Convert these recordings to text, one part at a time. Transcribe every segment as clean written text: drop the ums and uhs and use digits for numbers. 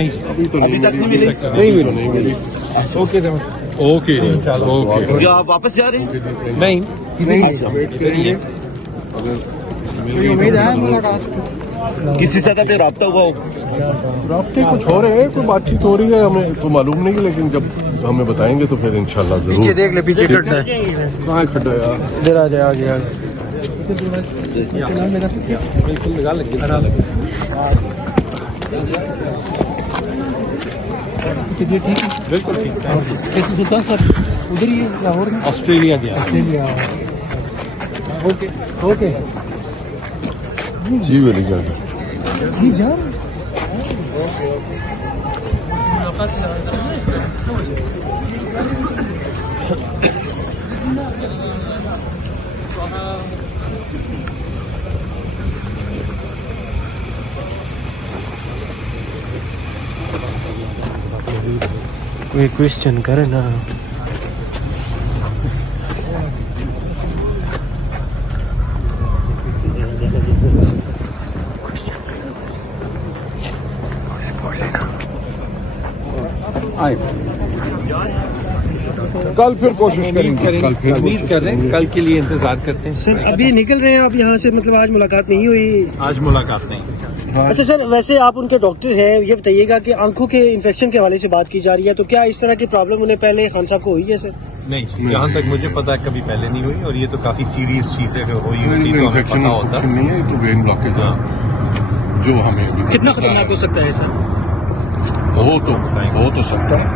अभी तक नहीं मिली। नहीं मिली। ओके ओके क्या आप वापस जा रहे हैं? नहीं वेट करेंगे। अगर उम्मीद है मुलाकात किसी से तब राब्ता हुआ हो? राब्ते कुछ हो रहे हैं, कोई बातचीत हो रही है, हमें तो मालूम नहीं, लेकिन जब हमें बताएंगे तो फिर इंशाल्लाह जरूर। पीछे देख ले, पीछे खड्डा है। कहाँ है खड्डा यार? इधर आ जाए, आगे बिल्कुल लगा लगे। ठीक है, बिल्कुल ठीक है। सुल्तान सर उधर ही लाहौर में ऑस्ट्रेलिया गया। ऑस्ट्रेलिया। ओके ओके जी वेरी गुड। जी यार कोई क्वेश्चन करे ना। कल फिर कोशिश करेंगे। कल फिर उम्मीद कर रहे हैं, कल के लिए इंतजार करते हैं। सर अभी निकल रहे हैं आप यहाँ से, मतलब आज मुलाकात नहीं हुई? आज मुलाकात नहीं। अच्छा सर, वैसे आप उनके डॉक्टर हैं, ये बताइएगा कि आंखों के इन्फेक्शन के हवाले से बात की जा रही है, तो क्या इस तरह की प्रॉब्लम उन्हें पहले खान साहब को हुई है सर? नहीं, जहाँ तक मुझे पता है कभी पहले नहीं हुई, और ये तो काफी सीरियस चीज है, अगर हुई होती तो हमें इन्फेक्शन पता होता। नहीं है, तो वेन ब्लॉकेज है जो हमें अभी कितना खतरनाक हो सकता है सर? हो तो सकता है,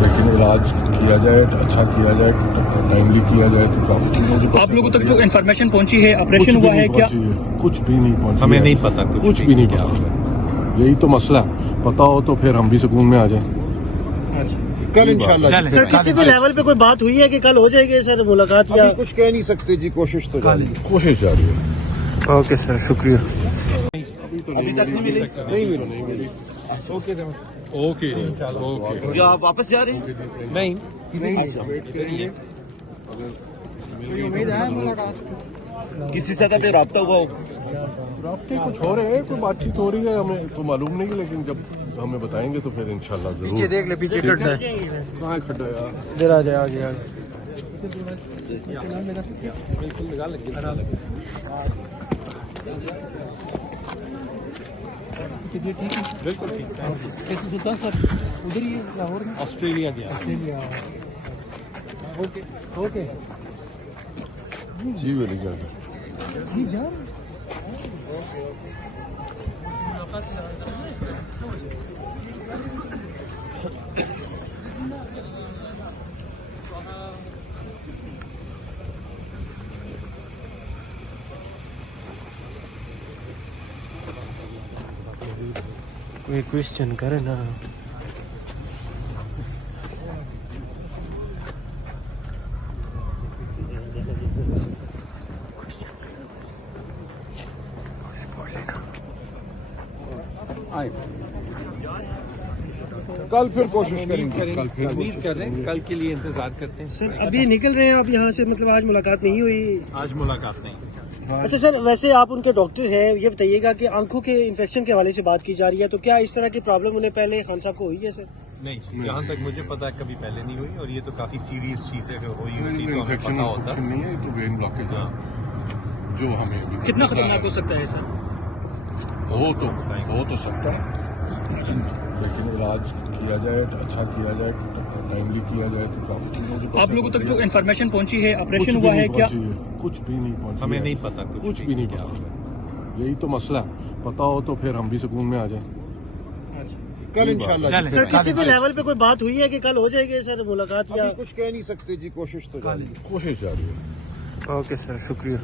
लेकिन इलाज किया जाए, अच्छा किया जाए, टाइमली किया जाए तो काफी चीजों। आप लोगों तक जो इन्फॉर्मेशन पहुंची है, ऑपरेशन हुआ है क्या? कुछ भी नहीं पहुंची, हमें नहीं पता कुछ भी नहीं पता। यही तो मसला है, पता हो तो फिर हम भी सुकून में आ जाए। कल इंशाल्लाह। सर किसी भी लेवल पे कोई बात हुई है कि कल हो जाएगी सर मुलाकात, या कुछ कह नहीं सकते जी, कोशिश तो जारी है। कोशिश जारी है। ओके सर, शुक्रिया। अभी तक नहीं मिली। नहीं मिली। ओके क्या आप वापस जा रहे हैं? नहीं। वेट करेंगे। अगर उम्मीद है मुलाकात। किसी से तब राब्ता हुआ हो? राब्ते कुछ हो रहे हैं, कोई बातचीत हो रही है, हमें तो मालूम नहीं, लेकिन जब हमें बताएंगे तो फिर इंशाल्लाह जरूर। पीछे देख ले, पीछे खड्डा है। कहाँ है खड्डा यार? इधर आ जाए, आगे बिल्कुल लगा लगे। बिल्कुल ठीक है। सुल्तान सर उधर ही लाहौर में ऑस्ट्रेलिया गया। ऑस्ट्रेलिया। ओके ओके जी वेरी गुड। जी यार कोई क्वेश्चन करे ना। कल फिर कोशिश करेंगे। कल फिर उम्मीद कर रहे हैं, कल के लिए इंतजार करते हैं। सर अभी निकल रहे हैं आप यहाँ से, मतलब आज मुलाकात नहीं हुई? आज मुलाकात नहीं। अच्छा सर, वैसे आप उनके डॉक्टर हैं, ये बताइएगा कि आंखों के इन्फेक्शन के हवाले से बात की जा रही है, तो क्या इस तरह की प्रॉब्लम उन्हें पहले खान साहब को हुई है सर? नहीं, जहाँ तक मुझे पता है कभी पहले नहीं हुई, और ये तो काफी सीरियस चीज है, अगर हुई होती तो हमें इन्फेक्शन पता होता। नहीं है, तो वेन ब्लॉकेज है जो हमें अभी। कितना खतरनाक हो सकता है सर? हो तो सकता है, लेकिन इलाज किया जाए, अच्छा किया जाए, टाइमली किया जाए तो काफी चीजों। आप लोगों तक जो इन्फॉर्मेशन पहुंची है, ऑपरेशन हुआ है क्या? कुछ भी नहीं पहुंची, हमें नहीं पता कुछ भी नहीं पता। यही तो मसला है, पता हो तो फिर हम भी सुकून में आ जाए। कल इंशाल्लाह। सर किसी भी लेवल पे कोई बात हुई है कि कल हो जाएगी सर मुलाकात, या कुछ कह नहीं सकते जी, कोशिश तो जारी है। कोशिश जारी है। ओके सर, शुक्रिया।